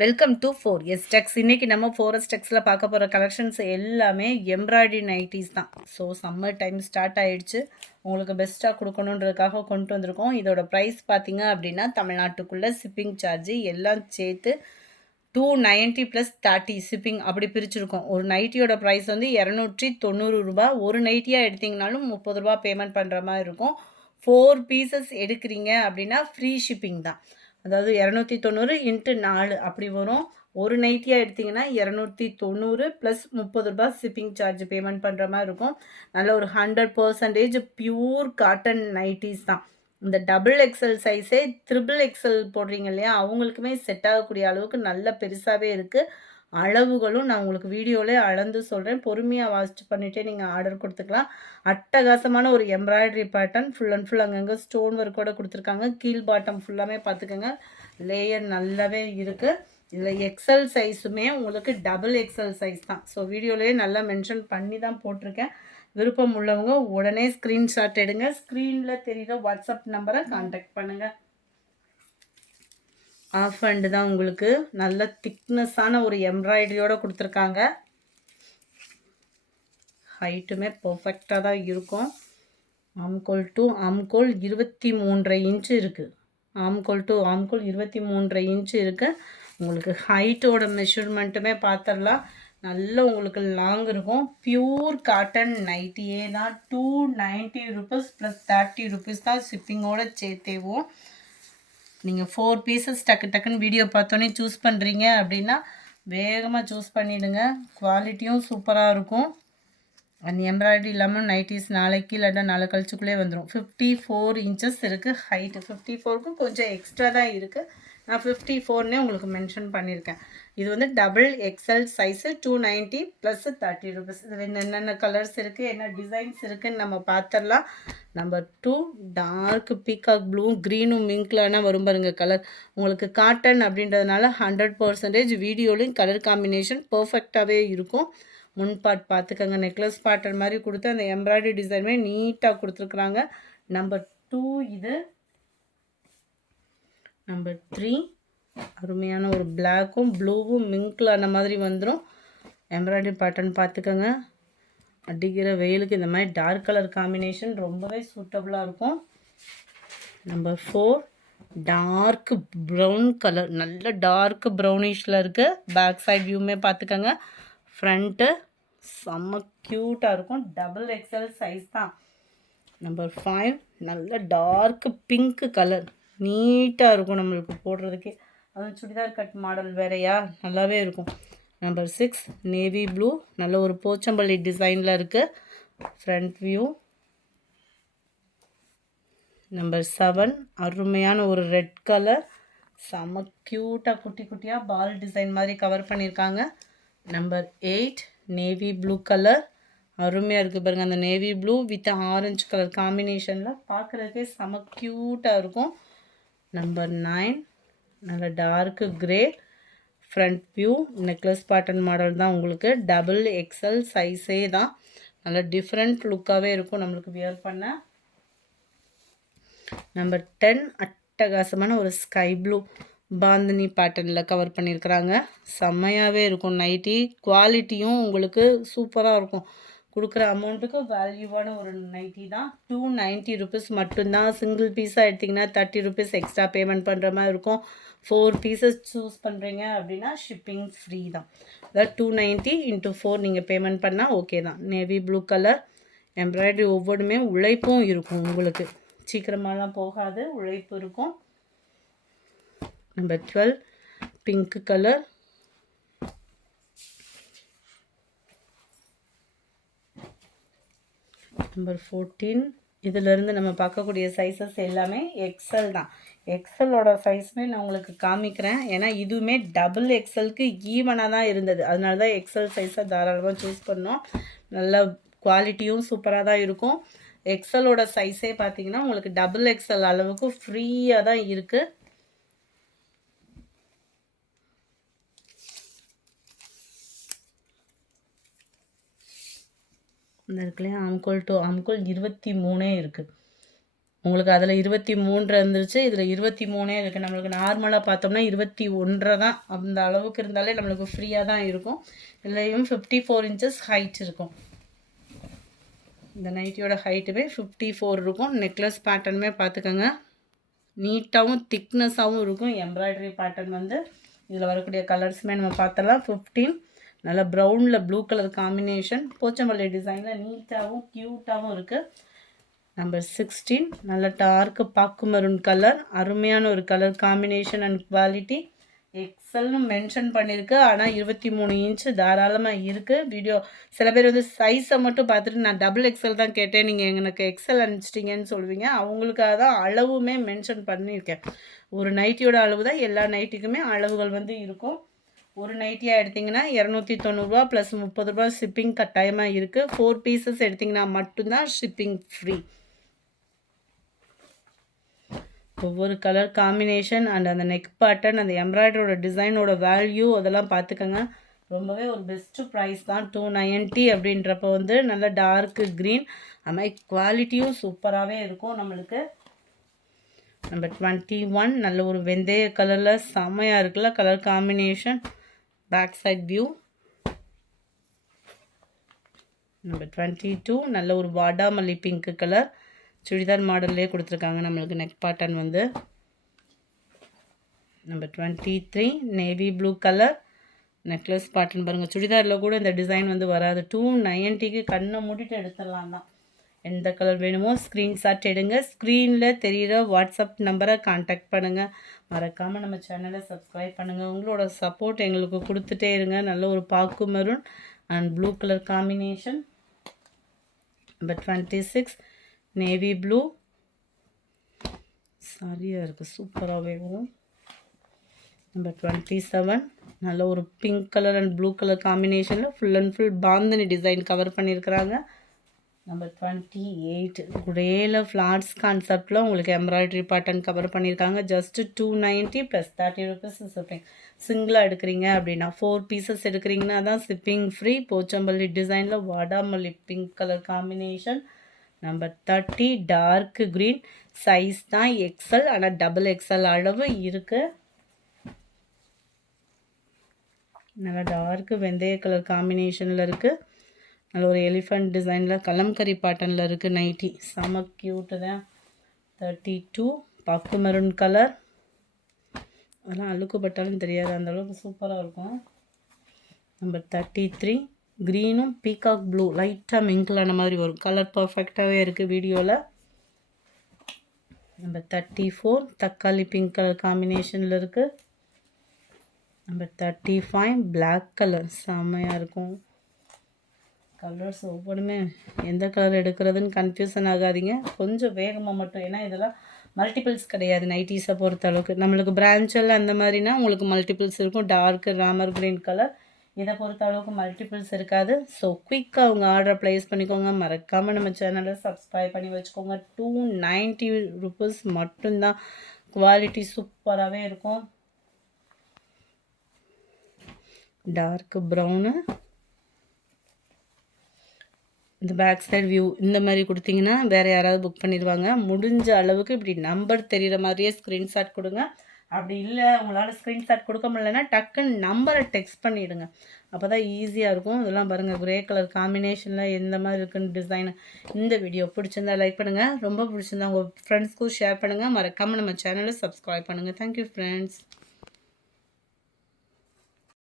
Welcome to 4S டெக்ஸ். இன்றைக்கி நம்ம 4S டெக்ஸில் பார்க்க போகிற கலெக்ஷன்ஸ் எல்லாமே எம்ப்ராய்டரி நைட்டிஸ் தான். ஸோ சம்மர் டைம் ஸ்டார்ட் ஆகிடுச்சு, உங்களுக்கு பெஸ்ட்டாக கொடுக்கணுன்றதுக்காக கொண்டு வந்திருக்கோம். இதோட ப்ரைஸ் பார்த்தீங்க அப்படின்னா தமிழ்நாட்டுக்குள்ளே ஷிப்பிங் சார்ஜு எல்லாம் சேர்த்து 290 + 30 ஷிப்பிங் அப்படி பிரிச்சுருக்கோம். ஒரு நைட்டியோட ப்ரைஸ் வந்து 290 ரூபா. ஒரு நைட்டியாக எடுத்திங்கனாலும் 30 ரூபா பேமெண்ட் பண்ணுற மாதிரி இருக்கும். 4 பீசஸ் எடுக்கிறீங்க அப்படின்னா ஃப்ரீ ஷிப்பிங் தான். அதாவது 290 × 4 அப்படி வரும். ஒரு நைட்டியாக எடுத்திங்கன்னா 290 + 30 ரூபா ஷிப்பிங் சார்ஜ் பேமெண்ட் பண்ணுற மாதிரி இருக்கும். நல்ல ஒரு 100% பியூர் காட்டன் நைட்டிஸ் தான். இந்த டபுள் எக்ஸல் சைஸே ட்ரிபிள் எக்ஸல் போடுறீங்க இல்லையா, அவங்களுக்குமே செட் ஆகக்கூடிய அளவுக்கு நல்ல பெருசாகவே இருக்குது. அளவுகளும் நான் உங்களுக்கு வீடியோவிலே அளந்து சொல்கிறேன். பொறுமையாக வாட்ச் பண்ணிவிட்டே நீங்கள் ஆர்டர் கொடுத்துக்கலாம். அட்டகாசமான ஒரு embroidery pattern, full and full அங்கங்கே ஸ்டோன் ஒர்க்கோடு கொடுத்துருக்காங்க. கீழ் பாட்டம் ஃபுல்லாமே பார்த்துக்கோங்க, லேயர் நல்லாவே இருக்குது. இதில் எக்ஸல் சைஸுமே உங்களுக்கு டபுள் எக்ஸல் சைஸ் தான். ஸோ வீடியோலேயே நல்லா மென்ஷன் பண்ணி தான் போட்டிருக்கேன். விருப்பம் உள்ளவங்க உடனே ஸ்க்ரீன்ஷாட் எடுங்க. ஸ்க்ரீனில் தெரிகிற வாட்ஸ்அப் நம்பரை கான்டாக்ட் பண்ணுங்கள். ஆஃப் ஹேண்டு தான், உங்களுக்கு நல்ல திக்னஸான ஒரு எம்ப்ராய்டரியோடு கொடுத்துருக்காங்க. ஹைட்டுமே பர்ஃபெக்டாக தான் இருக்கும். ஆம்கோல் டு ஆம்கோல் 23.5 இன்ச்சு இருக்குது. ஆம்கோல் டு ஆம்கோல் 23.5 இன்ச்சு இருக்குது. உங்களுக்கு ஹைட்டோட மெஷர்மெண்ட்டுமே பார்த்துடலாம். நல்ல உங்களுக்கு லாங் இருக்கும். பியூர் காட்டன் நைட்டியே தான். 290 ருபீஸ் + 30 ருபீஸ் தான் ஷிப்பிங்கோடு சேர்த்தேவும். நீங்கள் 4 பீசஸ் டக்குன்னு வீடியோ பார்த்தோன்னே சூஸ் பண்ணுறீங்க அப்படின்னா வேகமாக சூஸ் பண்ணிவிடுங்க. குவாலிட்டியும் சூப்பராக இருக்கும். அந்த எம்ப்ராய்டரி இல்லாமல் நைட்டிஸ் நாளைக்கு இல்லைன்னா நாளை கழிச்சுக்குள்ளே வந்துடும். 54 இன்ச்சஸ் இருக்குது ஹைட்டு. 54க்கும் கொஞ்சம் எக்ஸ்ட்ரா தான் இருக்குது. நான் 54னே உங்களுக்கு மென்ஷன் பண்ணியிருக்கேன். இது வந்து டபுள் எக்ஸல் சைஸு 290 + 30 ருபீஸ். இதில் என்னென்ன கலர்ஸ் இருக்குது, என்ன டிசைன்ஸ் இருக்குதுன்னு நம்ம பார்த்துடலாம். நம்பர் 2 டார்க் பீகாக் ப்ளூவும் க்ரீனும் மிங்க்லானா வரும் பாருங்க கலர். உங்களுக்கு காட்டன் அப்படின்றதுனால 100% வீடியோலையும் கலர் காம்பினேஷன் பர்ஃபெக்டாகவே இருக்கும். முன் பார்ட் பார்த்துக்கோங்க, நெக்லஸ் பேட்டர்ன் மாதிரி கொடுத்து அந்த எம்ப்ராய்டரி டிசைனுமே நீட்டாக கொடுத்துருக்குறாங்க. நம்பர் 2 இது. நம்பர் 3 அருமையான ஒரு பிளாக்கும் ப்ளூவும் மிங்கில் அந்த மாதிரி வந்துடும். எம்ப்ராய்டரி பேட்டர்ன் பார்த்துக்கோங்க. அடிக்கிற வெயிலுக்கு இந்த மாதிரி டார்க் கலர் காம்பினேஷன் ரொம்பவே சூட்டபுளாக இருக்கும். நம்பர் 4 டார்க் ப்ரௌன் கலர், நல்ல டார்க் ப்ரௌனிஷில் இருக்குது. பேக் சைட் வியூமே பார்த்துக்கோங்க. ஃப்ரண்ட்டு செம்ம க்யூட்டாக இருக்கும். டபுள் எக்ஸல் சைஸ் தான். நம்பர் 5 நல்ல டார்க் பிங்க் கலர், நீட்டாக இருக்கும் நம்மளுக்கு போடுறதுக்கே. அதுவும் சுடிதார் கட் மாடல் வேறையா, நல்லாவே இருக்கும். நம்பர் 6 நேவி ப்ளூ, நல்ல ஒரு போச்சம்பள்ளி டிசைனில் இருக்குது. Front view. நம்பர் 7 அருமையான ஒரு ரெட் கலர், செம்ம க்யூட்டாக குட்டி குட்டியாக பால் டிசைன் மாதிரி கவர் பண்ணியிருக்காங்க. நம்பர் 8 நேவி ப்ளூ கலர், அருமையாக இருக்குது பாருங்கள். அந்த navy blue with orange colour காம்பினேஷனில் பார்க்குறதுக்கே செம க்யூட்டாக இருக்கும். நம்பர் 9 நல்ல dark grey, front view necklace pattern model தான். உங்களுக்கு டபுள் எக்ஸல் சைஸே தான். நல்ல டிஃப்ரெண்ட் லுக்காகவே இருக்கும் நம்மளுக்கு வியர் பண்ண. நம்பர் 10 அட்டகாசமான ஒரு ஸ்கை ப்ளூ பாந்தினி பேட்டர்னில் கவர் பண்ணியிருக்கிறாங்க. செம்மையாகவே இருக்கும் நைட்டி. குவாலிட்டியும் உங்களுக்கு சூப்பராக இருக்கும். கொடுக்குற அமௌண்ட்டுக்கு வேல்யூவான ஒரு நைட்டி தான். 290 ருபீஸ் மட்டும்தான். சிங்கிள் பீஸாக எடுத்திங்கன்னா 30 ருபீஸ் எக்ஸ்ட்ரா பேமெண்ட் பண்ணுற மாதிரி இருக்கும். 4 பீசஸ் சூஸ் பண்ணுறீங்க அப்படின்னா ஷிப்பிங் ஃப்ரீ தான். அதாவது 290 × 4 நீங்கள் பேமெண்ட் பண்ணால் ஓகே தான். நேவி ப்ளூ கலர், எம்ப்ராய்டரி ஒவ்வொன்றுமே உழைப்பும் இருக்கும் உங்களுக்கு. சீக்கிரமாலாம் போகாது, உழைப்பு இருக்கும். Number 12 pink colour. நம்பர் 14 இதிலிருந்து நம்ம பார்க்கக்கூடிய சைஸஸ் எல்லாமே எக்ஸல் தான். எக்ஸலோட சைஸுமே நான் உங்களுக்கு காமிக்கிறேன். ஏன்னா இதுவுமே டபுள் எக்ஸலுக்கு ஈவனாக தான் இருந்தது. அதனால தான் எக்ஸல் சைஸை தாராளமாக சூஸ் பண்ணோம். நல்ல குவாலிட்டியும் சூப்பராக தான் இருக்கும். எக்ஸலோட சைஸே பார்த்தீங்கன்னா உங்களுக்கு டபுள் எக்ஸல் அளவுக்கு ஃப்ரீயாக தான் இருக்குது. இந்த இருக்குல்லையா, ஆம்கோல் டு ஆம்கோல் 23 இருக்குது. உங்களுக்கு அதில் 23 இருந்துருச்சு, இதில் 23 இருக்குது. நம்மளுக்கு நார்மலாக பார்த்தோம்னா 21 தான். அந்த அளவுக்கு இருந்தாலே நம்மளுக்கு ஃப்ரீயாக தான் இருக்கும். இதுலேயும் 54 இன்ச்சஸ் ஹைட் இருக்கும். இந்த நைட்டியோட ஹைட்டுமே 54 இருக்கும். நெக்லஸ் பேட்டர்னுமே பார்த்துக்கோங்க, நீட்டாகவும் திக்னஸாகவும் இருக்கும். எம்ப்ராய்டரி பேட்டர்ன் வந்து இதில் வரக்கூடிய கலர்ஸுமே நம்ம பார்த்தலாம். 15 நல்லா ப்ரௌனில் ப்ளூ கலர் காம்பினேஷன், போச்சம்பள்ளி டிசைனில் நீட்டாகவும் க்யூட்டாகவும் இருக்குது. நம்பர் 16 நல்ல டார்க்கு பாக்கு மரூன் கலர், அருமையான ஒரு கலர் காம்பினேஷன் அண்ட் குவாலிட்டி. எக்ஸல்னு மென்ஷன் பண்ணியிருக்கு, ஆனால் 23 இன்ச்சு தாராளமாக இருக்குது. வீடியோ சில பேர் வந்து சைஸை மட்டும் பார்த்துட்டு நான் டபுள் எக்ஸல் தான் கேட்டேன், நீங்கள் எனக்கு எக்ஸல் அனுப்பிச்சிட்டிங்கன்னு சொல்லுவீங்க. அவங்களுக்காக தான் அளவுமே மென்ஷன் பண்ணியிருக்கேன். ஒரு நைட்டியோட அளவு தான் எல்லா நைட்டிக்குமே அளவுகள் வந்து இருக்கும். ஒரு நைட்டியாக எடுத்திங்கன்னா 290 ப்ளஸ் 30 ரூபா ஷிப்பிங் கட்டாயமாக இருக்குது. 4 பீசஸ் எடுத்திங்கன்னா மட்டும்தான் ஷிப்பிங் ஃப்ரீ. ஒவ்வொரு கலர் காம்பினேஷன் அண்ட் அந்த நெக் பேட்டர்ன், அந்த எம்ப்ராய்டரோட டிசைனோட வேல்யூ அதெல்லாம் பார்த்துக்கோங்க. ரொம்பவே ஒரு பெஸ்ட்டு ப்ரைஸ் தான். 290 அப்படின்றப்போ வந்து நல்ல டார்க்கு க்ரீன், அது மாதிரி குவாலிட்டியும் சூப்பராகவே இருக்கும் நம்மளுக்கு. நம்பர் 21 நல்ல ஒரு வெந்தய கலரில் செம்மையாக இருக்குல்ல colour combination. Back side view. Number 22 நல்ல ஒரு வாடாமல்லி பிங்க் கலர், சுடிதார் மாடல்லே கொடுத்துருக்காங்க நம்மளுக்கு நெக் பேட்டர்ன் வந்து. Number 23 navy blue colour necklace pattern பாருங்கள். சுடிதாரில் கூட இந்த டிசைன் வந்து வராது. 290க்கு கண்ணை மூடிட்டு எடுத்துடலாம் தான். எந்த கலர் வேணுமோ ஸ்க்ரீன்ஷாட் எடுங்க. ஸ்க்ரீனில் தெரிகிற வாட்ஸ்அப் நம்பரை கான்டாக்ட் பண்ணுங்கள். மறக்காமல் நம்ம சேனலை சப்ஸ்கிரைப் பண்ணுங்கள். உங்களோட சப்போர்ட் எங்களுக்கு கொடுத்துட்டே இருங்க. நல்ல ஒரு பாக்கு maroon and blue colour combination. Number 26 navy blue சரியாக இருக்குது, சூப்பராகவே வரும். நம்பர் 27 நல்ல ஒரு pink colour and blue colour காம்பினேஷனில் full and full bandhani design cover பண்ணியிருக்கிறாங்க. நம்பர் 28 குரேல ஃப்ளாட்ஸ் கான்செப்டில் உங்களுக்கு எம்ப்ராய்டரி பேட்டர்ன் கவர் பண்ணியிருக்காங்க. ஜஸ்ட்டு 290 ப்ளஸ் 30 ருபீஸ் ஷிப்பிங். சிங்கிளாக எடுக்கிறீங்க அப்படின்னா 4 பீசஸ் எடுக்கிறீங்கன்னா தான் ஷிப்பிங் ஃப்ரீ. போச்சம்பள்ளி டிசைனில் வாடாமல்லி pink colour combination. Number 30 dark green, size தான் எக்ஸல், ஆனால் டபுள் எக்ஸல் அளவு இருக்குது. நல்லா டார்க்கு வெந்தய கலர் காம்பினேஷனில் இருக்குது. நல்ல ஒரு எலிஃபண்ட் டிசைனில் கலம்கரி பேட்டர்னில் இருக்குது நைட்டி, செம க்யூட்டு தான். 32 பாக்கு மெரூன் கலர், அதெல்லாம் அழுக்குப்பட்டாலும் தெரியாது, அந்தளவுக்கு சூப்பராக இருக்கும். நம்பர் 33 க்ரீனும் பீகாக் ப்ளூ லைட்டாக மிங்கிளான மாதிரி வரும். கலர் பர்ஃபெக்டாகவே இருக்குது வீடியோவில். நம்பர் 34 தக்காளி பிங்க் கலர் காம்பினேஷனில் இருக்குது. நம்பர் 35 பிளாக் கலர் செம்மையாக இருக்கும். கலர்ஸ் ஒவ்வொன்றுமே எந்த கலர் எடுக்கிறதுன்னு கன்ஃபியூஷன் ஆகாதீங்க, கொஞ்சம் வேகமாக மட்டும். ஏன்னா இதெல்லாம் மல்டிபிள்ஸ் கிடையாது நைட்டிஸை பொறுத்த அளவுக்கு. நம்மளுக்கு பிரான்ச்சல் அந்த மாதிரினா உங்களுக்கு மல்டிபிள்ஸ் இருக்கும். டார்க்கு ராமர் க்ரீன் கலர், இதை பொறுத்த அளவுக்கு மல்டிபிள்ஸ் இருக்காது. ஸோ குயிக்காக உங்கள் ஆர்டரை ப்ளேஸ் பண்ணிக்கோங்க. மறக்காமல் நம்ம சேனலை சப்ஸ்கிரைப் பண்ணி வச்சுக்கோங்க. 290 ருபீஸ் மட்டும்தான். குவாலிட்டி சூப்பராகவே இருக்கும். டார்க் ப்ரௌனு, இந்த பேக் சைடு வியூ இந்த மாதிரி கொடுத்தீங்கன்னா வேறு யாராவது புக் பண்ணிடுவாங்க. முடிஞ்ச அளவுக்கு இப்படி நம்பர் தெரிகிற மாதிரியே ஸ்க்ரீன்ஷாட் கொடுங்க. அப்படி இல்லை உங்களால் ஸ்க்ரீன்ஷாட் கொடுக்க முடியலன்னா டக்குன்னு நம்பரை டெக்ஸ்ட் பண்ணிவிடுங்க, அப்போ தான் ஈஸியாக இருக்கும். இதெல்லாம் பாருங்கள் க்ரே கலர் காம்பினேஷனில் எந்த மாதிரி இருக்குன்னு டிசைன். இந்த வீடியோ பிடிச்சிருந்தா லைக் பண்ணுங்கள், ரொம்ப பிடிச்சிருந்தா உங்கள் ஃப்ரெண்ட்ஸ்க்கும் ஷேர் பண்ணுங்கள். மறக்காமல் நம்ம சேனலை சப்ஸ்கிரைப் பண்ணுங்கள். Thank you friends.